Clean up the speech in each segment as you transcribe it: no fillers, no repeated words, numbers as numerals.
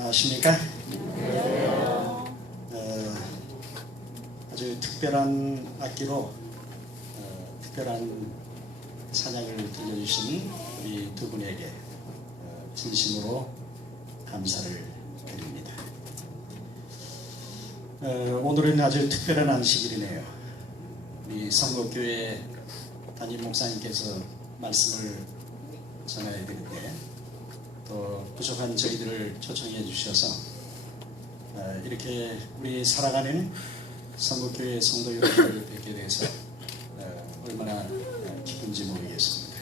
안녕하십니까? 아주 특별한 악기로 특별한 찬양을 들려주신 우리 두 분에게 진심으로 감사를 드립니다. 오늘은 아주 특별한 안식일이네요. 우리 성곡교회 담임 목사님께서 말씀을 전해야 되는데 또 부족한 저희들을 초청해 주셔서 이렇게 우리 살아가는 성곡교회 성도 여러분을 뵙게 돼서 얼마나 기쁜지 모르겠습니다.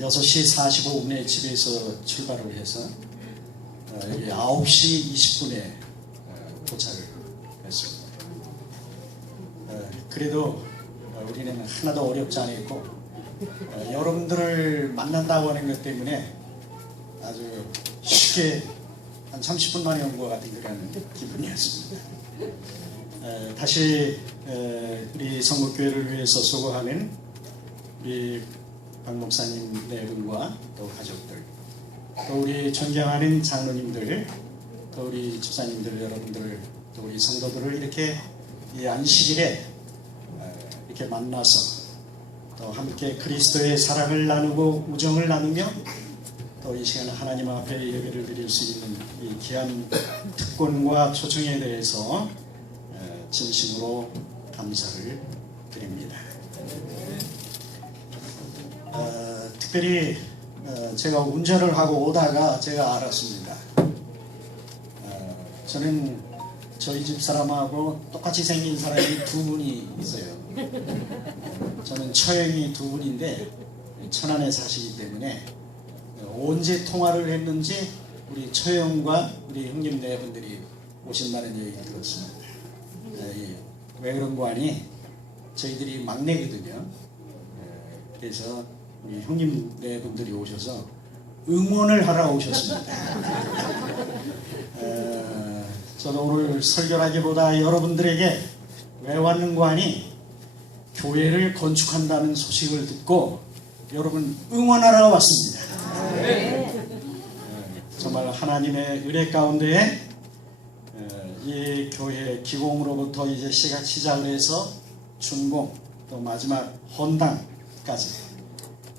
6시 45분에 집에서 출발을 해서 여기 9시 20분에 도착을 했습니다. 그래도 우리는 하나도 어렵지 않았고 여러분들을 만난다고 하는 것 때문에 아주 쉽게 한 30분 만에 온 것 같은 그런 기분이었습니다. 다시 우리 성곡교회를 위해서 수고하는 우리 박 목사님 네 분과 또 가족들, 또 우리 존경하는 장로님들, 또 우리 집사님들 여러분들, 또 우리 성도들을 이렇게 이 안식일에 이렇게 만나서 또 함께 그리스도의 사랑을 나누고 우정을 나누며 또 이 시간 하나님 앞에 예배를 드릴 수 있는 이 귀한 특권과 초청에 대해서 진심으로 감사를 드립니다. 특별히 제가 운전을 하고 오다가 제가 알았습니다. 저는 저희 집 사람하고 똑같이 생긴 사람이 두 분이 있어요. 저는 처형이 두 분인데 천안에 사시기 때문에 언제 통화를 했는지 우리 처형과 우리 형님 네 분들이 오신다는 얘기를 들었습니다. 왜 그런 거 아니? 저희들이 막내거든요. 그래서 우리 형님 네 분들이 오셔서 응원을 하러 오셨습니다. 저는 오늘 설교라기보다 여러분들에게 왜 왔는고 하니 교회를 건축한다는 소식을 듣고 여러분 응원하러 왔습니다. 정말 하나님의 은혜 가운데 이 교회 기공으로부터 이제 시작을 해서 준공 또 마지막 헌당까지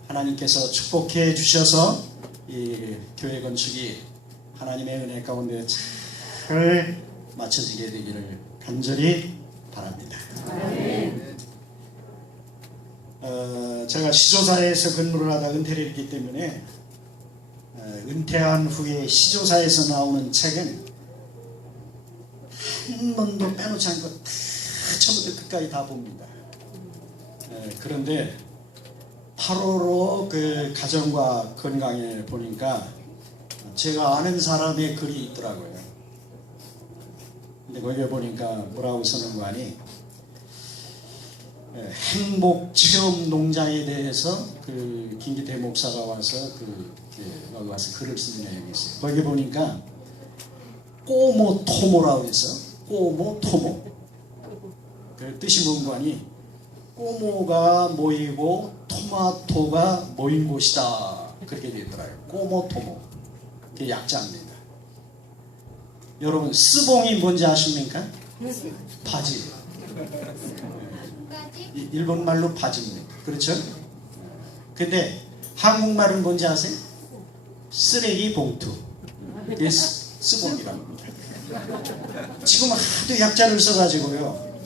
하나님께서 축복해 주셔서 이 교회 건축이 하나님의 은혜 가운데 잘 맞춰지게 되기를 간절히 바랍니다. 제가 시조사에서 근무를 하다 은퇴를 했기 때문에 은퇴한 후에 시조사에서 나오는 책은 한 번도 빼놓지 않고 다 처음부터 끝까지 다 봅니다. 그런데 8호로 그 가정과 건강에 보니까 제가 아는 사람의 글이 있더라고요. 근데 거기에 보니까 뭐라고 쓰는 거 아니? 행복 체험 농장에 대해서 그 김기태 목사가 와서 여기 와서 글을 쓰는 내용이 있어요. 거기 보니까 꼬모토모라고 해서 꼬모토모 그 뜻이 뭔가 하니 꼬모가 모이고 토마토가 모인 곳이다 그렇게 되더라고요. 꼬모토모 그게 약자입니다. 여러분 스봉이 뭔지 아십니까? 바지. 일본 말로 바지입니다. 그렇죠? 근데 한국말은 뭔지 아세요? 쓰레기 봉투. 이게 스봉이라고 합니다. 지금 하도 약자를 써가지고요.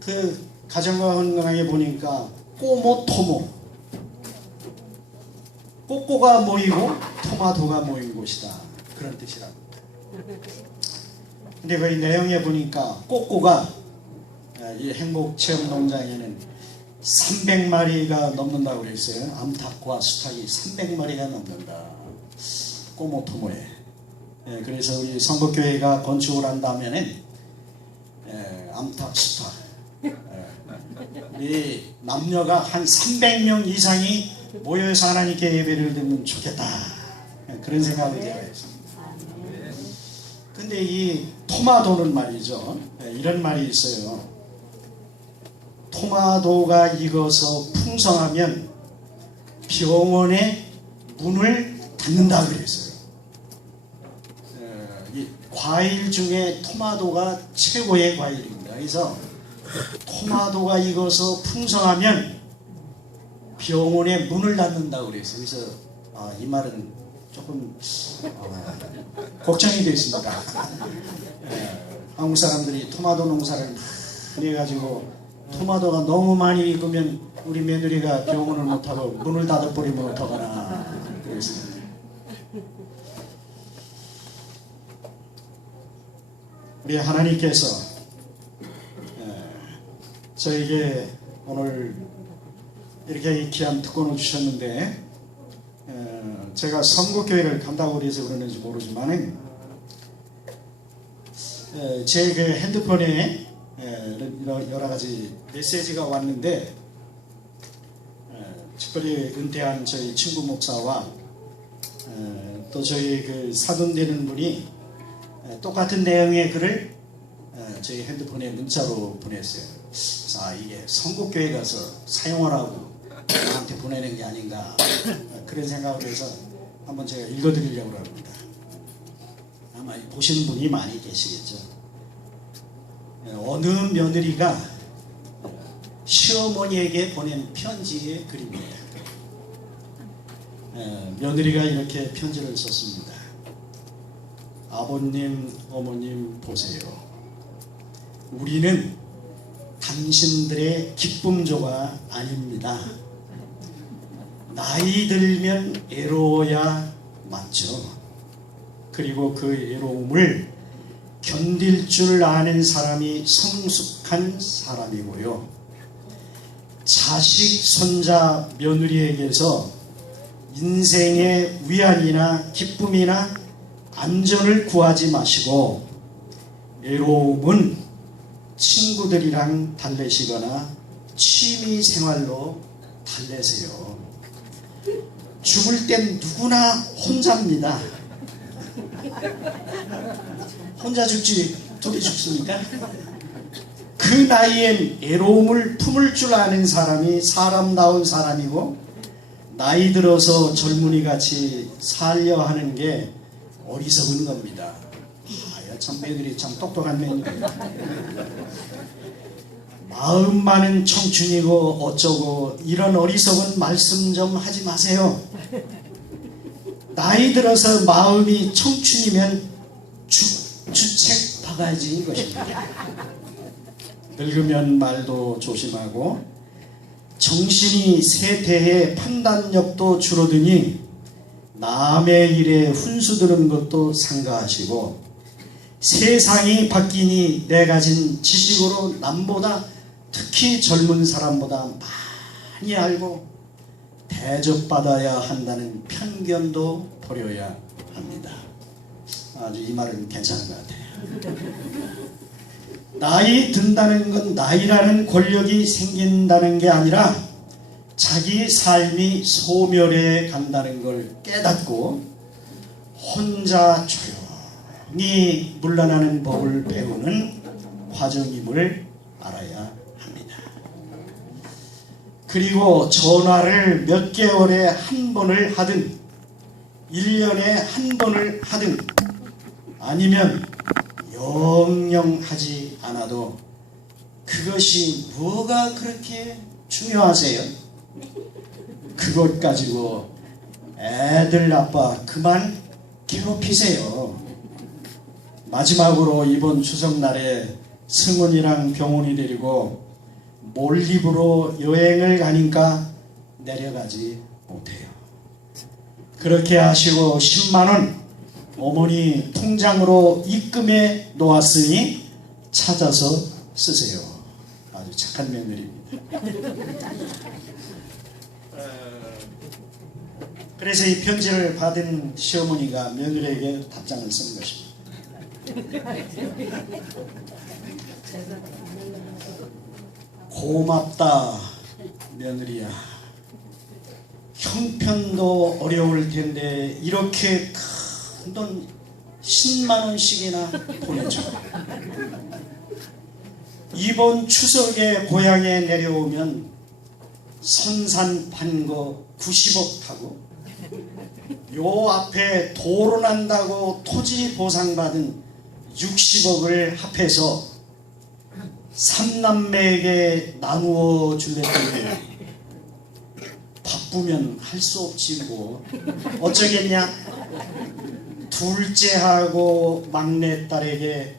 그 가정과 건강에 보니까 꼬모토모. 꼬꼬가 모이고 토마토가 모인 곳이다. 그런 뜻이랍니다. 근데 거기 내용에 보니까 꼬꼬가 이 행복체험농장에는 300마리가 넘는다고 그랬어요. 암탉과 수탉이 300마리가 넘는다. 꼬모토모에. 그래서 우리 성곡교회가 건축을 한다면은 암탉, 수탉 우리 남녀가 한 300명 이상이 모여서 하나님께 예배를 드리면 좋겠다. 그런 생각을 제가 했습니다. 근데 이 토마토는 말이죠. 이런 말이 있어요. 토마토가 익어서 풍성하면 병원의 문을 닿는다 그랬어요. 이 과일 중에 토마토가 최고의 과일입니다. 그래서 토마토가 익어서 풍성하면 병원에 문을 닫는다고 그랬어요. 그래서 이 말은 조금 걱정이 됐습니다. 한국 사람들이 토마토 농사를 많이 해가지고 토마토가 너무 많이 익으면 우리 며느리가 병원을 못하고 문을 닫아버리면 어떡하나 그랬습니다. 우리 하나님께서 저에게 오늘 이렇게 귀한 특권을 주셨는데 제가 선곡교회를 간다고 해서 그러는지 모르지만 제 그 핸드폰에 여러 가지 메시지가 왔는데 특별히 은퇴한 저희 친구 목사와 또 저희 그 사돈되는 분이 똑같은 내용의 글을 저희 핸드폰에 문자로 보냈어요. 그래서 이게 선곡교회 가서 사용하라고 나한테 보내는 게 아닌가 그런 생각을 해서 한번 제가 읽어드리려고 합니다. 아마 보시는 분이 많이 계시겠죠. 어느 며느리가 시어머니에게 보낸 편지의 글입니다. 며느리가 이렇게 편지를 썼습니다. 아버님, 어머님 보세요. 우리는 당신들의 기쁨조가 아닙니다. 나이 들면 애로워야 맞죠. 그리고 그 애로움을 견딜 줄 아는 사람이 성숙한 사람이고요. 자식, 손자, 며느리에게서 인생의 위안이나 기쁨이나 안전을 구하지 마시고 애로움은 친구들이랑 달래시거나 취미생활로 달래세요. 죽을 땐 누구나 혼자입니다. 혼자 죽지 둘이 죽습니까? 그 나이엔 애로움을 품을 줄 아는 사람이 사람다운 사람이고 나이 들어서 젊은이같이 살려 하는 게 어리석은 겁니다. 참 며느리 참 똑똑한 며느리입니다. 마음만은 청춘이고 어쩌고 이런 어리석은 말씀 좀 하지 마세요. 나이 들어서 마음이 청춘이면 주책 박아야지 이것입니다. 늙으면 말도 조심하고 정신이 쇠퇴해 판단력도 줄어드니 남의 일에 훈수두는 것도 삼가하시고 세상이 바뀌니 내 가진 지식으로 남보다 특히 젊은 사람보다 많이 알고 대접받아야 한다는 편견도 버려야 합니다. 아주 이 말은 괜찮은 것 같아요. 나이 든다는 건 나이라는 권력이 생긴다는 게 아니라 자기 삶이 소멸해 간다는 걸 깨닫고 혼자 조용히 물러나는 법을 배우는 과정임을 알아야 합니다. 그리고 전화를 몇 개월에 한 번을 하든 1년에 한 번을 하든 아니면 영영 하지 않아도 그것이 뭐가 그렇게 중요하세요? 그것 가지고 애들 아빠 그만 괴롭히세요. 마지막으로 이번 추석날에 승훈이랑 병훈이 데리고 몰디브로 여행을 가니까 내려가지 못해요. 그렇게 하시고 10만원 어머니 통장으로 입금해 놓았으니 찾아서 쓰세요. 아주 착한 며느리입니다. 그래서 이 편지를 받은 시어머니가 며느리에게 답장을 쓴 것입니다. 고맙다 며느리야. 형편도 어려울 텐데 이렇게 큰 돈 10만원씩이나 보내줘. 이번 추석에 고향에 내려오면 선산 판 거 90억 타고 요 앞에 도로 난다고 토지 보상받은 60억을 합해서 3남매에게 나누어 줄랬더니 바쁘면 할 수 없지 뭐 어쩌겠냐. 둘째하고 막내딸에게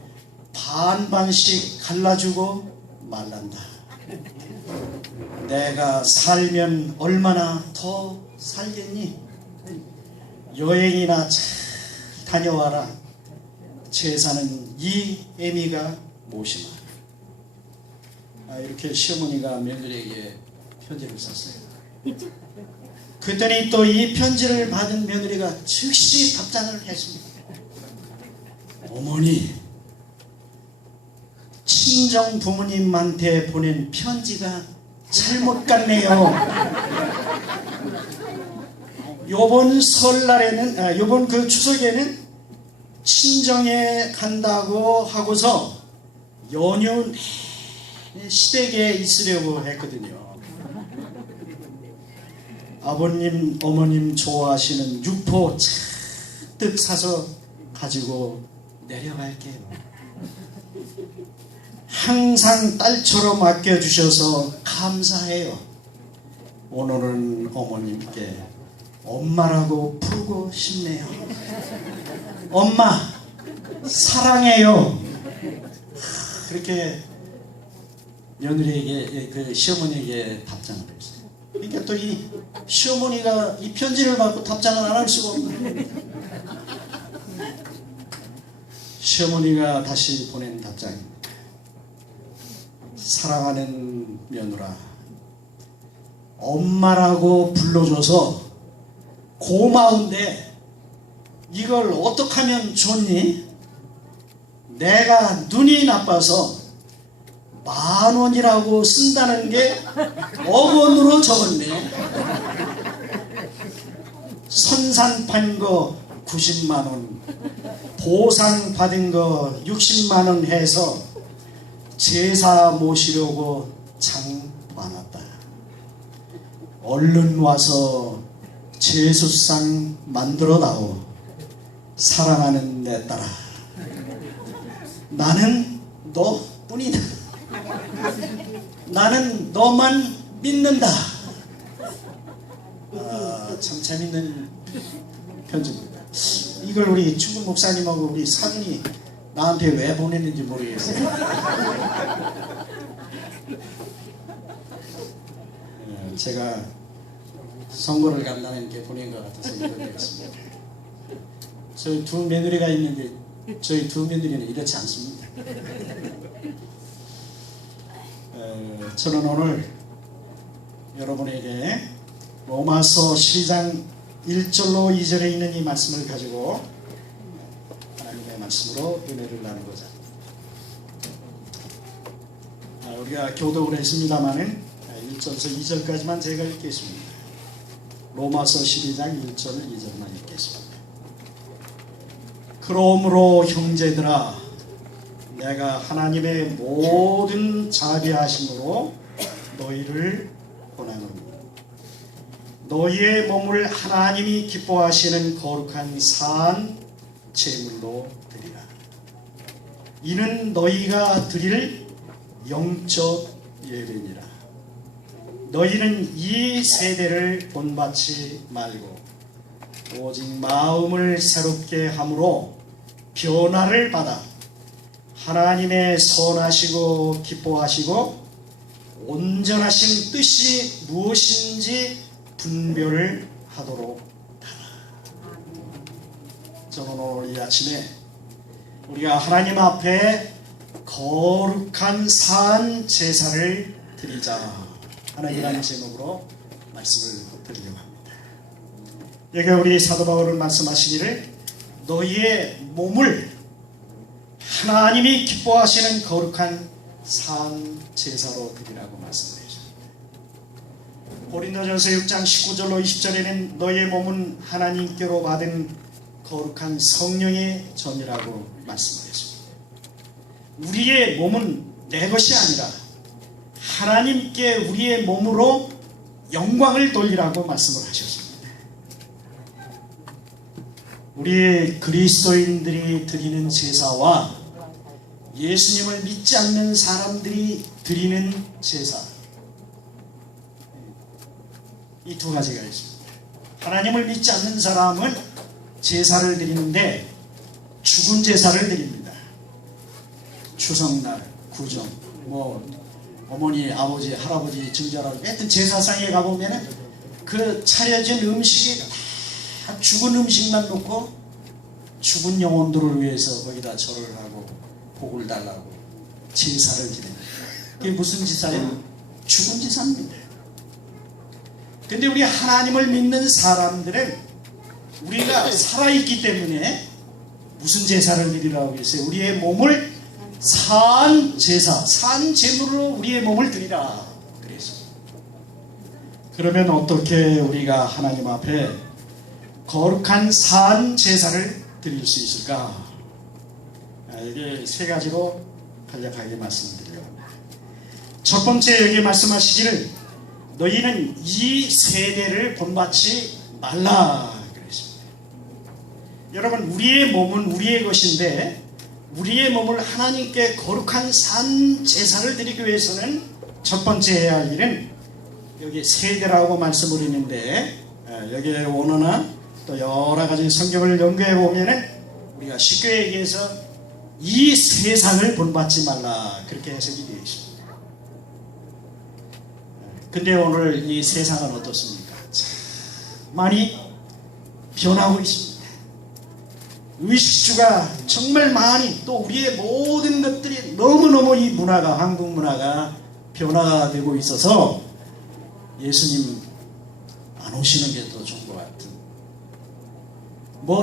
반반씩 갈라주고 말란다. 내가 살면 얼마나 더 살겠니? 여행이나 잘 다녀와라. 제사는 이 애미가 모시마. 이렇게 시어머니가 며느리에게 편지를 썼어요. 그랬더니 또 이 편지를 받은 며느리가 즉시 답장을 했습니다. 어머니, 친정 부모님한테 보낸 편지가 잘못 갔네요. 요번 설날에는, 요번 그 추석에는 친정에 간다고 하고서 연휴 시댁에 있으려고 했거든요. 아버님, 어머님 좋아하시는 육포 잔뜩 사서 가지고 내려갈게요. 항상 딸처럼 아껴주셔서 감사해요. 오늘은 어머님께 엄마라고 부르고 싶네요. 엄마, 사랑해요. 그렇게 며느리에게, 그 시어머니에게 답장을 했어요. 그러니까 또 이 시어머니가 이 편지를 받고 답장을 안 할 수가 없는. 시어머니가 다시 보낸 답장입니다. 사랑하는 며느라, 엄마라고 불러줘서 고마운데 이걸 어떻게 하면 좋니? 내가 눈이 나빠서 10,000원이라고 쓴다는 게 억원으로 적었네. 선산 판 거 90만원, 보상 받은 거 60만원 해서 제사 모시려고 장 봐놨다. 얼른 와서 제수상 만들어 다오. 사랑하는 내 딸아, 나는 너뿐이다. 나는 너만 믿는다. 참 재밌는 편지입니다. 이걸 우리 충북 목사님하고 우리 사진이 나한테 왜 보냈는지 모르겠어요. 제가 선거를 간다는 게 보낸 것 같아서 이러겠습니다. 저희 두 며느리가 있는데 저희 두 며느리는 이렇지 않습니다. 저는 오늘 여러분에게 로마서 12장 1절로 2절에 있는 이 말씀을 가지고 하나님의 말씀으로 은혜를 나누고자 합니다. 우리가 교독을 했습니다마는 1절에서 2절까지만 제가 읽겠습니다. 로마서 12장 1절 2절만 읽겠습니다. 그러므로 형제들아, 내가 하나님의 모든 자비하심으로 너희를 권하노니 너희의 몸을 하나님이 기뻐하시는 거룩한 산 제물로 드리라. 이는 너희가 드릴 영적 예배니라. 너희는 이 세대를 본받지 말고 오직 마음을 새롭게 함으로 변화를 받아 하나님의 선하시고 기뻐하시고 온전하신 뜻이 무엇인지 분별을 하도록 하라. 저는 오늘 이 아침에 우리가 하나님 앞에 거룩한 산 제사를 드리자 하는 이런 제목으로 말씀을 드리려고 합니다. 여기 우리 사도 바울은 말씀하시기를 너희의 몸을 하나님이 기뻐하시는 거룩한 산 제사로 드리라고 말씀을 해줍니다. 고린도전서 6장 19절로 20절에는 너희의 몸은 하나님께로 받은 거룩한 성령의 전이라고 말씀을 했습니다. 우리의 몸은 내 것이 아니라 하나님께 우리의 몸으로 영광을 돌리라고 말씀을 하셨습니다. 우리 그리스도인들이 드리는 제사와 예수님을 믿지 않는 사람들이 드리는 제사, 이 두 가지가 있습니다. 하나님을 믿지 않는 사람은 제사를 드리는데 죽은 제사를 드립니다. 추석날, 구정, 어머니, 아버지, 할아버지 증절하고 하여튼 제사상에 가보면 그 차려진 음식이 다 죽은 음식만 놓고 죽은 영혼들을 위해서 거기다 절을 하고 복을 달라고 제사를 드립니다. 그게 무슨 제사예요? 죽은 제사입니다. 근데 우리 하나님을 믿는 사람들은 우리가 살아있기 때문에 무슨 제사를 드리라고 했어요? 우리의 몸을 산 제사, 산 제물로 우리의 몸을 드리라 그랬어요. 그러면 어떻게 우리가 하나님 앞에 거룩한 산 제사를 드릴 수 있을까? 이게 세 가지로 간략하게 말씀드려요. 첫 번째, 여기 말씀하시기를 너희는 이 세대를 본받지 말라 그랬습니다. 여러분, 우리의 몸은 우리의 것인데 우리의 몸을 하나님께 거룩한 산 제사를 드리기 위해서는 첫 번째 해야 할 일은 여기 세대라고 말씀을 했는데 여기에 원어나 또 여러 가지 성경을 연구해 보면은 우리가 쉽게 얘기해서 이 세상을 본받지 말라 그렇게 해석이 되어 있습니다. 근데 오늘 이 세상은 어떻습니까? 참 많이 변하고 있습니다. 의식주가 정말 많이, 또 우리의 모든 것들이 너무너무 이 문화가, 한국 문화가 변화가 되고 있어서 예수님 안 오시는 게 더 좋은 것 같은,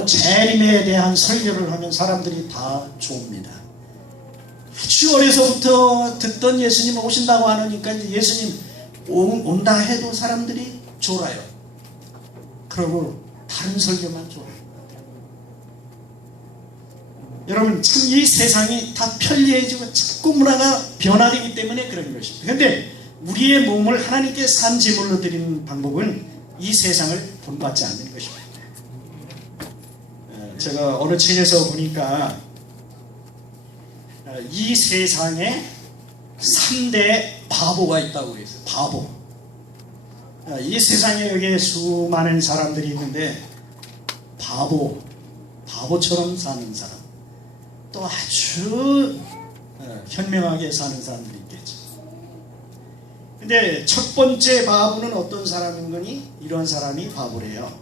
재림에 대한 설교를 하면 사람들이 다 좋습니다. 아주 어려서부터 듣던 예수님 오신다고 하니까 이제 예수님 온다 해도 사람들이 졸아요. 그리고 다른 설교만 좋아요. 여러분, 참 이 세상이 다 편리해지고 자꾸 문화가 변화되기 때문에 그런 것입니다. 그런데 우리의 몸을 하나님께 산 제물로 드리는 방법은 이 세상을 본받지 않는 것입니다. 제가 어느 책에서 보니까 이 세상에 3대 바보가 있다고 그랬어요. 바보. 이 세상에 여기에 수많은 사람들이 있는데 바보처럼 사는 사람, 또 아주 현명하게 사는 사람들이 있겠죠. 근데 첫 번째 바보는 어떤 사람인 거니? 이런 사람이 바보래요.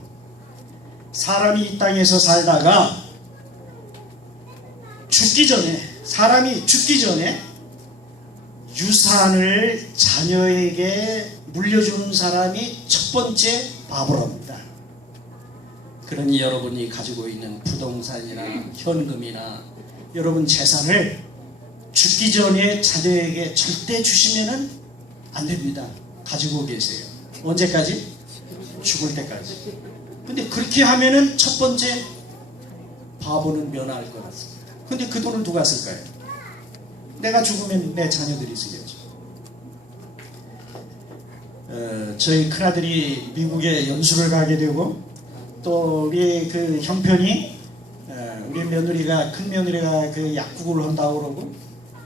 사람이 이 땅에서 살다가 사람이 죽기 전에 유산을 자녀에게 물려주는 사람이 첫 번째 바보랍니다. 그러니 여러분이 가지고 있는 부동산이나 현금이나 여러분 재산을 죽기 전에 자녀에게 절대 주시면은 안 됩니다. 가지고 계세요. 언제까지? 죽을 때까지. 근데 그렇게 하면은 첫 번째 바보는 면할 것 같습니다. 근데 그 돈을 누가 쓸까요? 내가 죽으면 내 자녀들이 쓰겠죠. 저희 큰아들이 미국에 연수를 가게 되고, 또 우리 그 형편이, 우리 며느리가, 큰 며느리가 그 약국을 한다고 그러고,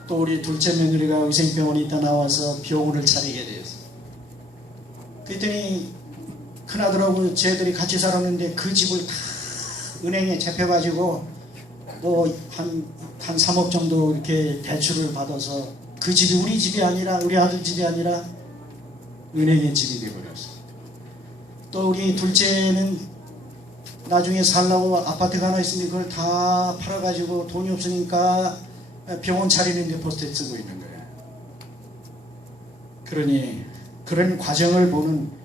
또 우리 둘째 며느리가 의생병원에 있다 나와서 병원을 차리게 되었어요. 그랬더니 큰아들하고 쟤들이 같이 살았는데 그 집을 다 은행에 잡혀가지고 한 3억 정도 이렇게 대출을 받아서 그 집이 우리 집이 아니라, 우리 아들 집이 아니라 은행의 집이 되어버렸어요. 또 우리 둘째는 나중에 살라고 아파트가 하나 있으니 그걸 다 팔아가지고 돈이 없으니까 병원 차리는데 포스트잇 쓰고 있는 거예요. 그러니 그런 과정을 보는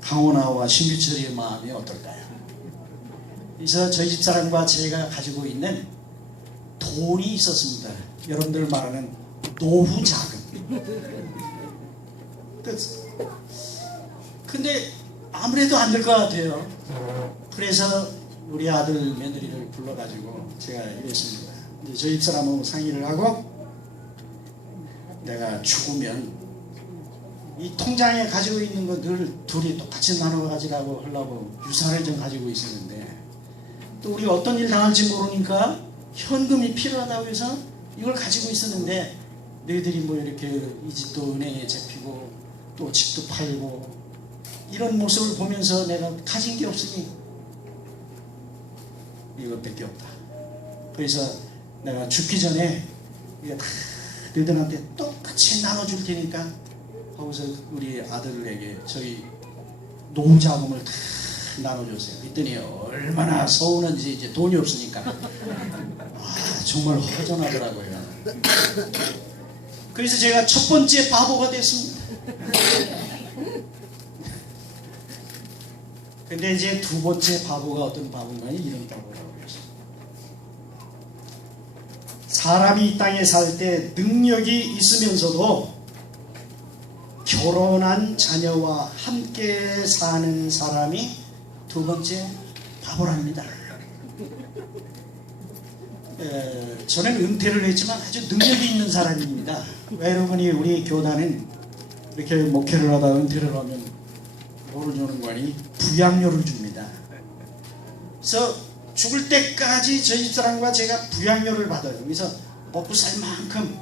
강원아와 신규철이의 마음이 어떨까요? 그래서 저희 집사람과 제가 가지고 있는 돈이 있었습니다. 여러분들 말하는 노후 자금. 근데 아무래도 안 될 것 같아요. 그래서 우리 아들 며느리를 불러가지고 제가 이랬습니다. 이제 저희 집사람하고 상의를 하고, 내가 죽으면 이 통장에 가지고 있는 거 늘 둘이 똑같이 나눠 가지라고 하려고 유산을 좀 가지고 있었는데, 또 또 우리가 어떤 일 당할지 모르니까 현금이 필요하다고 해서 이걸 가지고 있었는데 너희들이 뭐 이렇게 이 집도 은행에 잡히고 또 집도 팔고 이런 모습을 보면서 내가 가진 게 없으니 이것밖에 없다. 그래서 내가 죽기 전에 이거 다 너희들한테 똑같이 나눠줄 테니까 하고서 우리 아들에게 저희 노후 자금을 다 나눠줬어요. 그랬더니 얼마나 서운한지 이제 돈이 없으니까 정말 허전하더라고요. 그래서 제가 첫 번째 바보가 됐습니다. 근데 이제 두 번째 바보가 어떤 바보인가 이런 바보라고 그랬어요. 사람이 이 땅에 살 때 능력이 있으면서도 결혼한 자녀와 함께 사는 사람이 두 번째 바보랍니다. 저는 은퇴를 했지만 아주 능력이 있는 사람입니다. 여러분이 우리 교단은 이렇게 목회를 하다 은퇴를 하면 뭐를 주는 거니? 부양료를 줍니다. 그래서 죽을 때까지 저희 집사람과 제가 부양료를 받아요. 그래서 먹고 살 만큼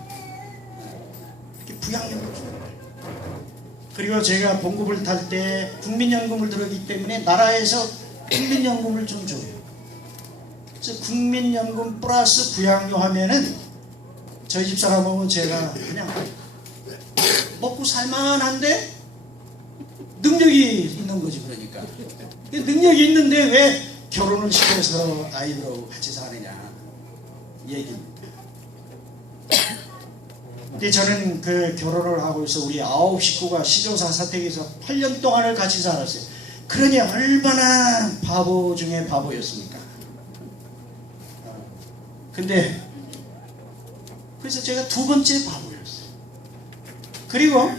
이렇게 부양료를 줍니다. 그리고 제가 봉급을 탈 때 국민연금을 들었기 때문에 나라에서 국민연금을 좀 줘요. 그래서 국민연금 플러스 부양료 하면은 저희 집사람하고 제가 그냥 먹고 살만한데 능력이 있는 거지. 그러니까 능력이 있는데 왜 결혼을 시켜서 아이들하고 같이 사느냐 얘기입니다. 근데 저는 그 결혼을 하고 있어 우리 9 식구가 시조사 사택에서 8년 동안을 같이 살았어요. 그러니 얼마나 바보 중에 바보였습니까? 근데 그래서 제가 두 번째 바보였어요. 그리고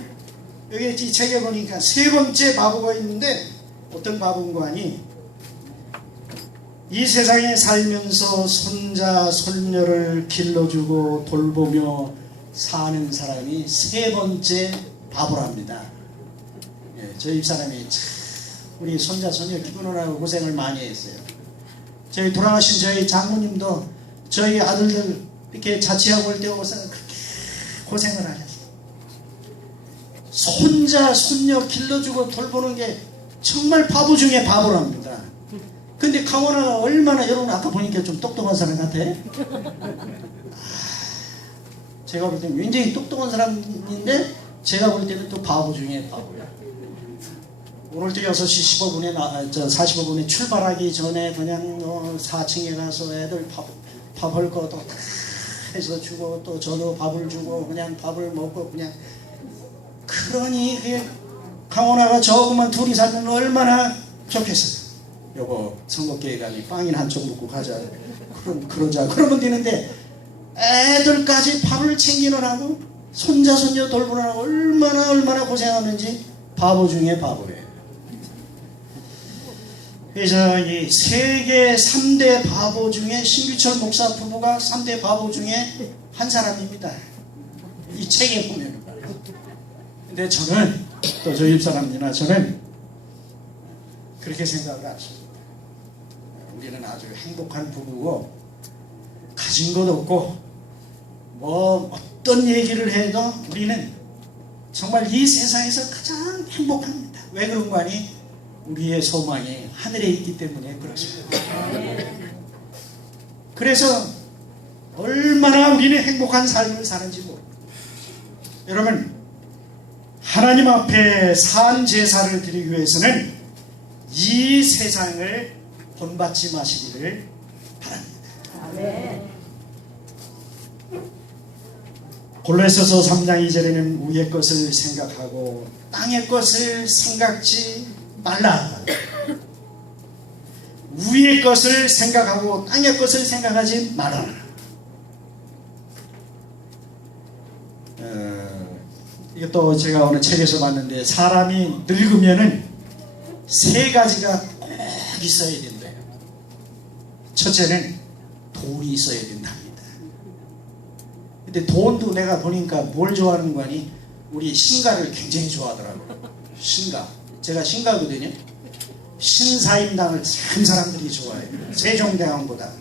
여기 이 책에 보니까 세 번째 바보가 있는데 어떤 바보인가 하니 이 세상에 살면서 손자 손녀를 길러주고 돌보며 사는 사람이 세 번째 바보랍니다. 저희 집사람이 참 우리 손자 손녀 키우느라고 고생을 많이 했어요. 저희 돌아가신 저희 장모님도 저희 아들들 이렇게 자취하고 올 때 오서 그렇게 고생을 하셨어요. 손자 손녀 길러주고 돌보는 게 정말 바보 중에 바보랍니다. 근데 강원아가 얼마나 여러분 아까 보니까 좀 똑똑한 사람 같아? 제가 볼 때는 굉장히 똑똑한 사람인데 제가 볼 때는 또 바보 중에 바보야. 오늘도 6시 15분에 45분에 출발하기 전에 그냥 4층에 가서 애들 밥 할 것도 다 해서 주고 또 저도 밥을 주고 그냥 밥을 먹고 그냥 그러니 강원아가 저하고만 둘이 살면 얼마나 좋겠어요. 여보 선거기회 가니 빵이나 한쪽 먹고 가자. 그러자. 그러면 되는데 애들까지 밥을 챙기느라고 손자 손녀 돌보느라고 얼마나 고생하는지 바보 중에 바보예요. 그래서 이 세계 3대 바보 중에 신규철 목사 부부가 3대 바보 중에 한 사람입니다. 이 책에 보면. 근데 저는 또 저희 집사람이나 저는 그렇게 생각을 하십니다. 우리는 아주 행복한 부부고 가진 것 없고 뭐 어떤 얘기를 해도 우리는 정말 이 세상에서 가장 행복합니다. 왜 그런 거 아니? 우리의 소망이 하늘에 있기 때문에 그렇습니다. 그래서 얼마나 우리는 행복한 삶을 사는지 모릅니다. 여러분 하나님 앞에 산 제사를 드리기 위해서는 이 세상을 본받지 마시기를 바랍니다. 아멘. 골로새서 3장 2절에는 위의 것을 생각하고 땅의 것을 생각지 말라. 위의 것을 생각하고 땅의 것을 생각하지 말아라. 이것도 제가 오늘 책에서 봤는데 사람이 늙으면은 세 가지가 꼭 있어야 된대요. 첫째는 돈이 있어야 된답니다. 근데 돈도 내가 보니까 뭘 좋아하는 거 아니? 우리 신가를 굉장히 좋아하더라고요. 신가. 제가 신가거든요. 신사임당을 참 사람들이 좋아해요. 세종대왕보다.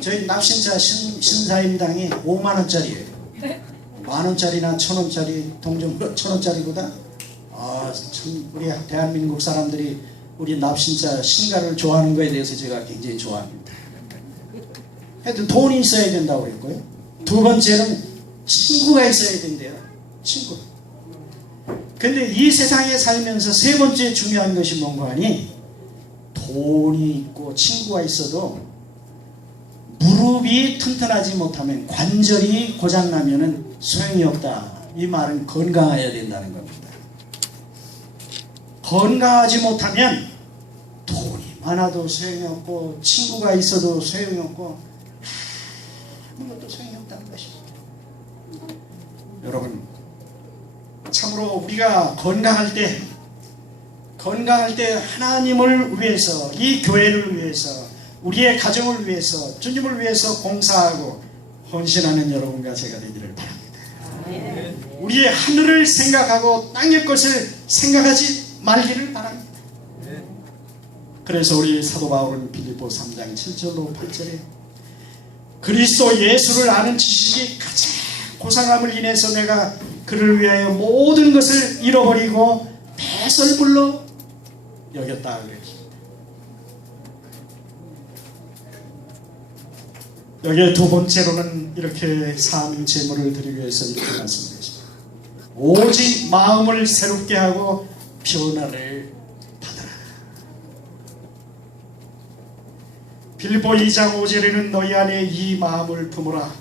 저희 납신자 신사임당이 5만원짜리예요. 만원짜리나 천원짜리 동전으로 천원짜리보다 참 우리 대한민국 사람들이 우리 납신자 신가를 좋아하는 거에 대해서 제가 굉장히 좋아합니다. 하여튼 돈이 있어야 된다고 그랬고요. 두 번째는 친구가 있어야 된대요. 친구. 근데 이 세상에 살면서 세 번째 중요한 것이 뭔가 하니, 돈이 있고 친구가 있어도 무릎이 튼튼하지 못하면, 관절이 고장나면 소용이 없다. 이 말은 건강해야 된다는 겁니다. 건강하지 못하면 돈이 많아도 소용이 없고 친구가 있어도 소용이 없고 아무것도 소용이 없다는 것입니다. 여러분, 참으로 우리가 건강할 때 하나님을 위해서, 이 교회를 위해서, 우리의 가정을 위해서, 주님을 위해서 봉사하고 헌신하는 여러분과 제가 되기를 바랍니다. 우리의 하늘을 생각하고 땅의 것을 생각하지 말기를 바랍니다. 그래서 우리 사도 바울은 빌립보 3장 7절로 8절에 그리스도 예수를 아는 지식이 가장 고상함을 인해서 내가 그를 위하여 모든 것을 잃어버리고 배설물로 여겼다 그랬습니다. 여기에 두 번째로는 이렇게 사함 제물을 드리기 위해서 이렇게 말씀드렸습니다. 오직 마음을 새롭게 하고 변화를 받아라. 빌립보 2장 5절에는 너희 안에 이 마음을 품으라.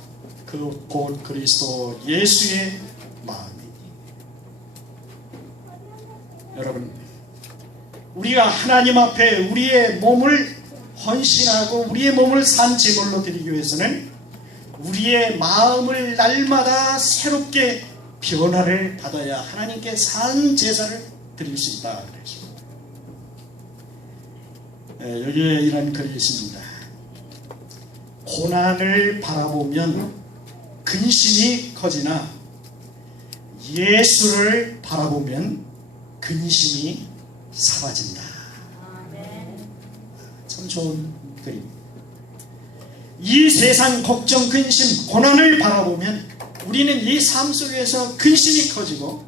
그 곧 그리스도 예수의 마음이니. 여러분, 우리가 하나님 앞에 우리의 몸을 헌신하고 우리의 몸을 산 제물로 드리기 위해서는 우리의 마음을 날마다 새롭게 변화를 받아야 하나님께 산 제사를 드릴 수 있다 그랬습니다. 여기에 이런 글이 있습니다. 고난을 바라보면 근심이 커지나 예수를 바라보면 근심이 사라진다. 참 좋은 글입니다. 이 세상 걱정, 근심, 고난을 바라보면 우리는 이 삶 속에서 근심이 커지고,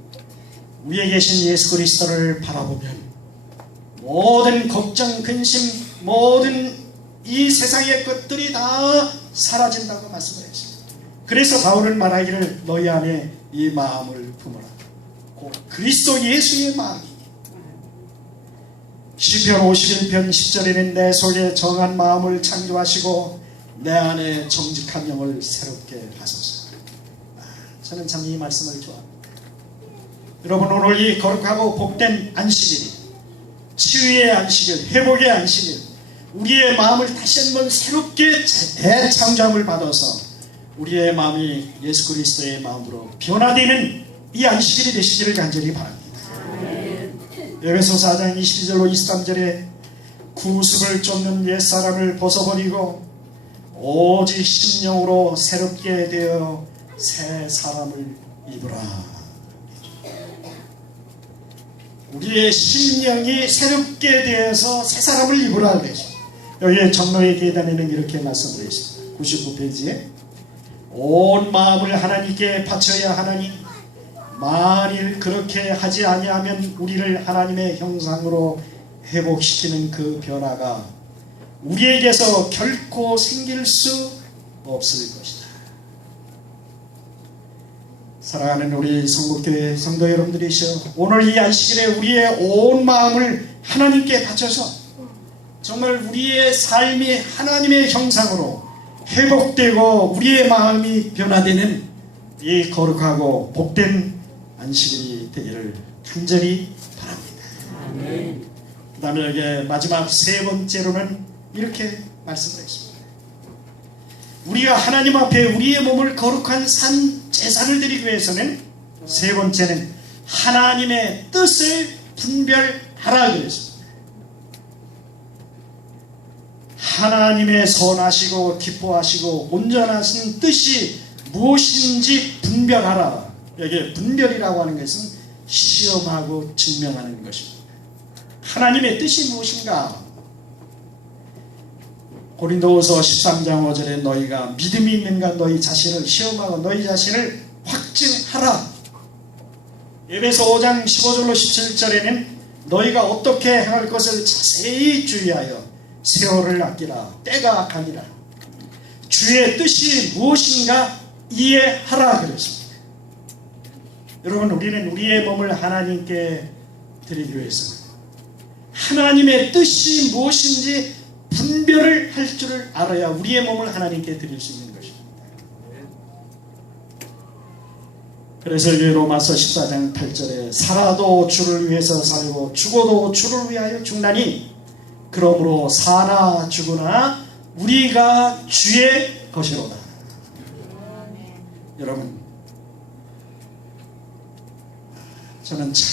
위에 계신 예수 그리스도를 바라보면 모든 걱정, 근심, 모든 이 세상의 것들이 다 사라진다고 말씀을 했습니다. 그래서 바울은 말하기를 너희 안에 이 마음을 품으라. 곧 그리스도 예수의 마음이니. 시편 51편 10절에는 내 속에 정한 마음을 창조하시고 내 안에 정직한 영을 새롭게 하소서. 저는 참 이 말씀을 좋아합니다. 여러분, 오늘 이 거룩하고 복된 안식일, 치유의 안식일, 회복의 안식일, 우리의 마음을 다시 한번 새롭게 대창조함을 받아서 우리의 마음이 예수 그리스도의 마음으로 변화되는 이 안식일이 되시기를 간절히 바랍니다. 에베소서 4장 22절로 23절에 구습을 쫓는 옛사람을 벗어버리고 오직 심령으로 새롭게 되어 새 사람을 입으라. 우리의 심령이 새롭게 되어서 새 사람을 입으라 그랬죠. 여기 정로의 계단에는 이렇게 말씀을 했습니다. 99페이지에 온 마음을 하나님께 바쳐야 하나니 만일 그렇게 하지 아니하면 우리를 하나님의 형상으로 회복시키는 그 변화가 우리에게서 결코 생길 수 없을 것이다. 사랑하는 우리 성국교회 성도 여러분들이시여, 오늘 이 안식일에 우리의 온 마음을 하나님께 바쳐서 정말 우리의 삶이 하나님의 형상으로 회복되고 우리의 마음이 변화되는 이 거룩하고 복된 안식일이 되기를 간절히 바랍니다. 그 다음에 여기 마지막 세 번째로는 이렇게 말씀을 했습니다. 우리가 하나님 앞에 우리의 몸을 거룩한 산 제사를 드리기 위해서는 세 번째는 하나님의 뜻을 분별하라 그랬습니다. 하나님의 선하시고 기뻐하시고 온전하신 뜻이 무엇인지 분별하라. 여기 분별이라고 하는 것은 시험하고 증명하는 것입니다. 하나님의 뜻이 무엇인가? 고린도후서 13장 5절에 너희가 믿음이 있는가 너희 자신을 시험하고 너희 자신을 확증하라. 에베소 5장 15절로 17절에는 너희가 어떻게 행할 것을 자세히 주의하여 세월을 아끼라. 때가 악하니라. 주의 뜻이 무엇인가 이해하라 그랬습니다. 여러분, 우리는 우리의 몸을 하나님께 드리기 위해서 하나님의 뜻이 무엇인지 분별을 할 줄을 알아야 우리의 몸을 하나님께 드릴 수 있는 것입니다. 그래서 로마서 14장 8절에 살아도 주를 위해서 살고 죽어도 주를 위하여 죽나니 그러므로 사나 죽으나 우리가 주의 것이로다. 여러분, 저는 참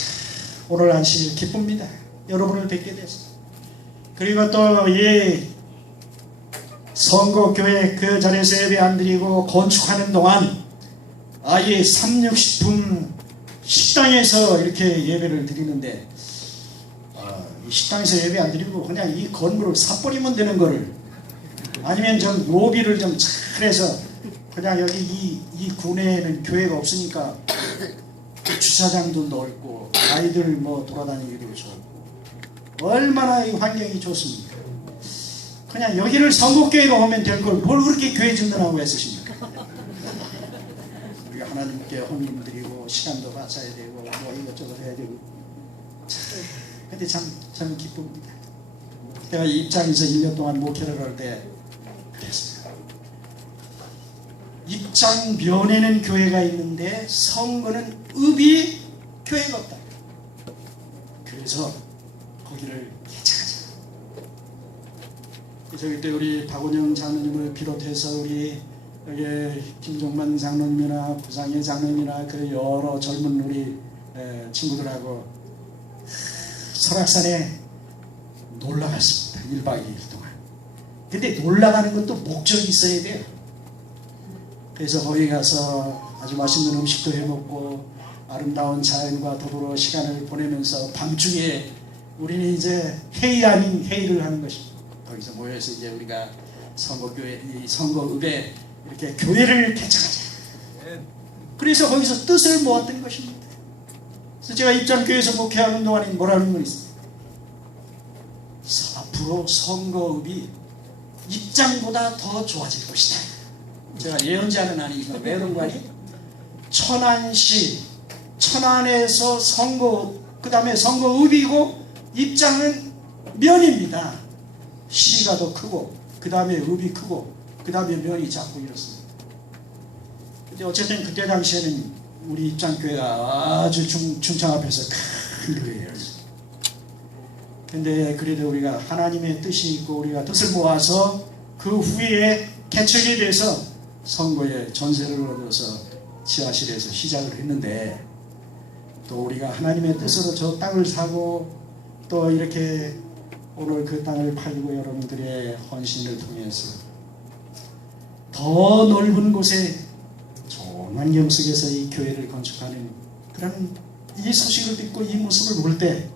오늘 안식일 기쁩니다. 여러분을 뵙게 돼서. 그리고 또 이 선거교회 그 자리에서 예배 안 드리고 건축하는 동안 아예 360품 식당에서 이렇게 예배를 드리는데 이 식당에서 예배 안 드리고 그냥 이 건물을 사버리면 되는 거를, 아니면 좀 로비를 좀 잘해서 그냥 여기 이 구내에는 교회가 없으니까 주차장도 넓고 아이들 뭐 돌아다니기도 좋고 얼마나 이 환경이 좋습니까? 그냥 여기를 선곡교회로 오면 될 걸 뭘 그렇게 교회 짓는다고 애쓰십니까? 우리가 하나님께 헌금 드리고 시간도 바쳐야 되고 뭐 이것저것 해야 되고. 근데 참 기쁩니다. 내가 이 입장에서 1년 동안 목회를 할 때 그랬어요. 입장 면에는 교회가 있는데 선거는 읍이 교회가 없다. 그래서 거기를 개척하자. 그래서 그때 우리 박원영 장로님을 비롯해서 우리 여기 김종만 장로님이나 부상의 장로님이나 그 여러 젊은 우리 친구들하고 설악산에 놀러 갔습니다. 1박 2일 동안. 근데 놀러 가는 것도 목적이 있어야 돼요. 그래서 거기 가서 아주 맛있는 음식도 해먹고 아름다운 자연과 더불어 시간을 보내면서 밤중에 우리는 이제 회의 아닌 회의를 하는 것입니다. 거기서 모여서 이제 우리가 선거교회, 이 선거읍에 이렇게 교회를 개척하자. 그래서 거기서 뜻을 모았던 것입니다. 그래서 제가 입장교회에서 목회하는 동안에 뭐라는 건 있어요. 앞으로 선거읍이 입장보다 더 좋아질 것이다. 제가 예언자는 아니지만 왜 그런 거 아니에요? 천안시, 천안에서 선거읍, 그 다음에 선거읍이고 입장은 면입니다. 시가 더 크고 그 다음에 읍이 크고 그 다음에 면이 작고 이렇습니다. 근데 어쨌든 그때 당시에는 우리 입장교회가 아주 중창 앞에서 큰 교회였어요. 근데 그래도 우리가 하나님의 뜻이 있고 우리가 뜻을 모아서 그 후에 개척이 돼서 선거에 전세를 얻어서 지하실에서 시작을 했는데, 또 우리가 하나님의 뜻으로 저 땅을 사고 또 이렇게 오늘 그 땅을 팔고 여러분들의 헌신을 통해서 더 넓은 곳에 좋은 환경 속에서 이 교회를 건축하는 그런 이 소식을 듣고 이 모습을 볼 때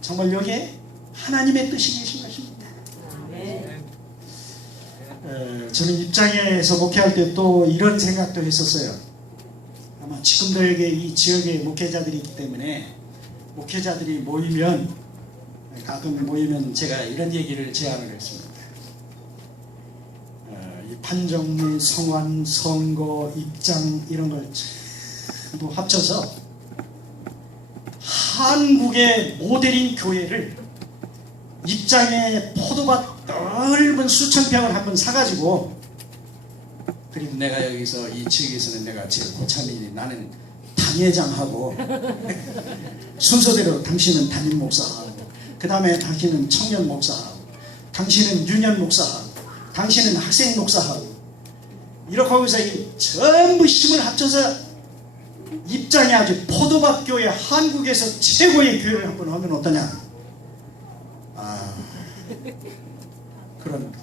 정말 여기에 하나님의 뜻이 계신 것입니다. 저는 입장에서 목회할 때 또 이런 생각도 했었어요. 아마 지금도 여기 이 지역에 목회자들이 있기 때문에 목회자들이 모이면, 가끔 모이면 제가 이런 얘기를 제안을 했습니다. 이 판정문, 성환, 선거, 입장 이런 걸 전부 합쳐서 한국의 모델인 교회를 입장에 포도밭 넓은 수천 평을 한번 사가지고, 그리고 내가 여기서 이 지역에서는 내가 제일 고참이니 나는 당회장하고 순서대로 당신은 담임 목사하고 그 다음에 당신은 청년 목사하고 당신은 유년 목사하고 당신은 학생 목사하고 이렇게 하고서 이 전부 힘을 합쳐서 입장이 아주 포도밭 교회, 한국에서 최고의 교회를 한번 하면 어떠냐. 그런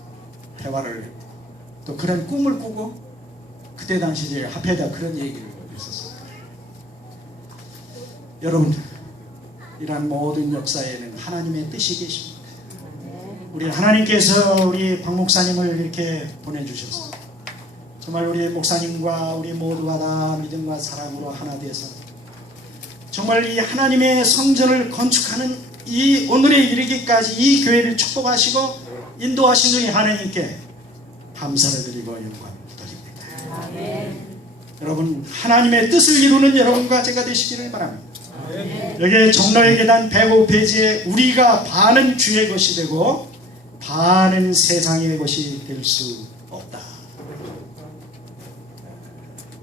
대화를 또 그런 꿈을 꾸고 그때 당시에 합회에다 그런 얘기를 했었습니다. 여러분, 이러한 모든 역사에는 하나님의 뜻이 계십니다. 우리 하나님께서 우리 박 목사님을 이렇게 보내주셔서 정말 우리 목사님과 우리 모두가 다 믿음과 사랑으로 하나 되어서 정말 이 하나님의 성전을 건축하는 이 오늘에 이르기까지 이 교회를 축복하시고 인도하신 우리 하나님께 감사를 드리고 영광을 드립니다. 아멘. 여러분, 하나님의 뜻을 이루는 여러분과 제가 되시기를 바랍니다. 여기 종로의 계단 105페이지에 우리가 반은 주의 것이 되고 반은 세상의 것이 될 수 없다.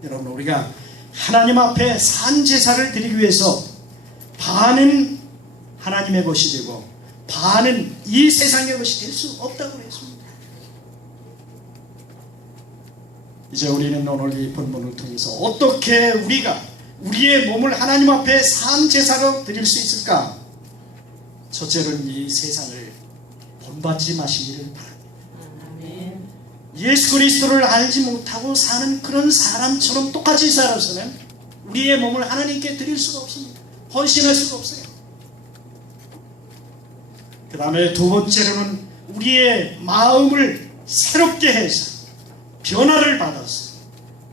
여러분, 우리가 하나님 앞에 산 제사를 드리기 위해서 반은 하나님의 것이 되고 반은 이 세상의 것이 될 수 없다고 했습니다. 이제 우리는 오늘 이 본문을 통해서 어떻게 우리가 우리의 몸을 하나님 앞에 산 제사로 드릴 수 있을까? 첫째로는 이 세상을 본받지 마시기를 바랍니다. 예수 그리스도를 알지 못하고 사는 그런 사람처럼 똑같이 살아서는 우리의 몸을 하나님께 드릴 수가 없습니다. 헌신할 수가 없어요. 그 다음에 두 번째로는 우리의 마음을 새롭게 해서 변화를 받아서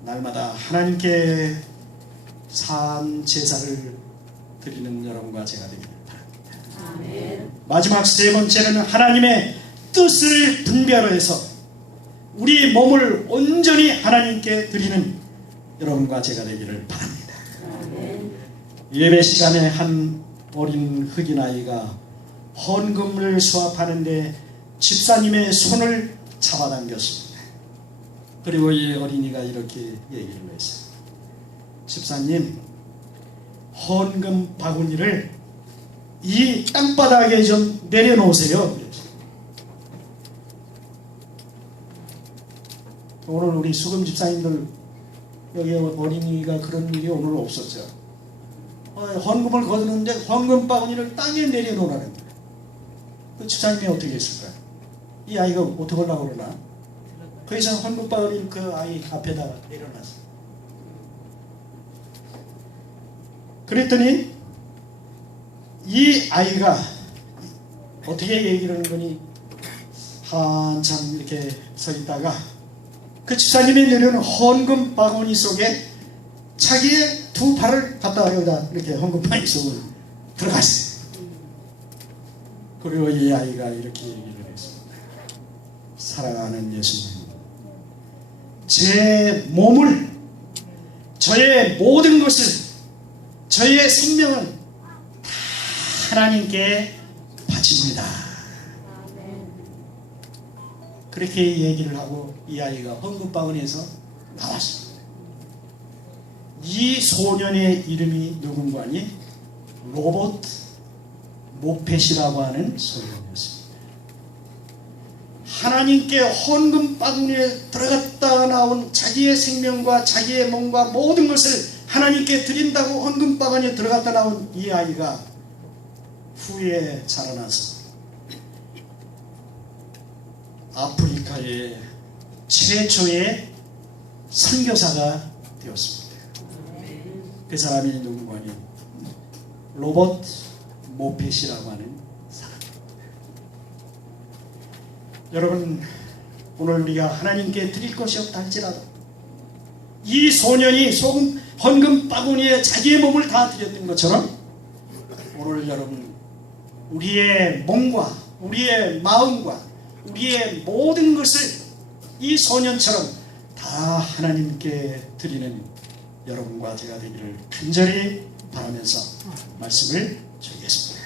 날마다 하나님께 산 제사를 드리는 여러분과 제가 되기를 바랍니다. 아멘. 마지막 세 번째로는 하나님의 뜻을 분별해서 우리 몸을 온전히 하나님께 드리는 여러분과 제가 되기를 바랍니다. 아멘. 예배 시간에 한 어린 흑인 아이가 헌금을 수합하는데 집사님의 손을 잡아당겼습니다. 그리고 이 어린이가 이렇게 얘기를 했어요. 집사님, 헌금 바구니를 이 땅바닥에 좀 내려놓으세요. 오늘 우리 수금 집사님들 여기 어린이가 그런 일이 오늘 없었죠. 헌금을 거두는데 헌금 바구니를 땅에 내려놓으라는 거예요. 그 집사님이 어떻게 했을까요? 이 아이가 어떻게 하려고 그러나? 거기서 헌금 바구니를 그 아이 앞에다가 내려놨어요. 그랬더니 이 아이가 어떻게 얘기를 하는 거니 한참 이렇게 서 있다가 그 집사님이 내려오는 헌금 바구니 속에 자기의 두 발을 갖다가 여기다 이렇게 헌금 바구니 속으로 들어갔어요. 그리고 이 아이가 이렇게 얘기를 했습니다. 사랑하는 예수님, 제 몸을, 저의 모든 것을, 저의 생명은 다 하나님께 바칩니다. 그렇게 얘기를 하고 이 아이가 헌금 바구니에서 나왔습니다. 이 소년의 이름이 누군가니? 로버트 모펫이라고 하는 소년이었습니다. 하나님께 헌금 바구니에 들어갔다 나온 자기의 생명과 자기의 몸과 모든 것을 하나님께 드린다고 헌금 바구니에 들어갔다 나온 이 아이가 후에 자라나서 아프리카의 최초의 선교사가 되었습니다. 그 사람이 누구니? 로버트 모펫이라고 하는 사람입니다. 여러분, 오늘 우리가 하나님께 드릴 것이 없다 할지라도 이 소년이 헌금 바구니에 자기의 몸을 다 드렸던 것처럼 오늘 여러분, 우리의 몸과 우리의 마음과 우리의 모든 것을 이 소년처럼 다 하나님께 드리는 여러분과 제가 되기를 간절히 바라면서 말씀을 드리겠습니다.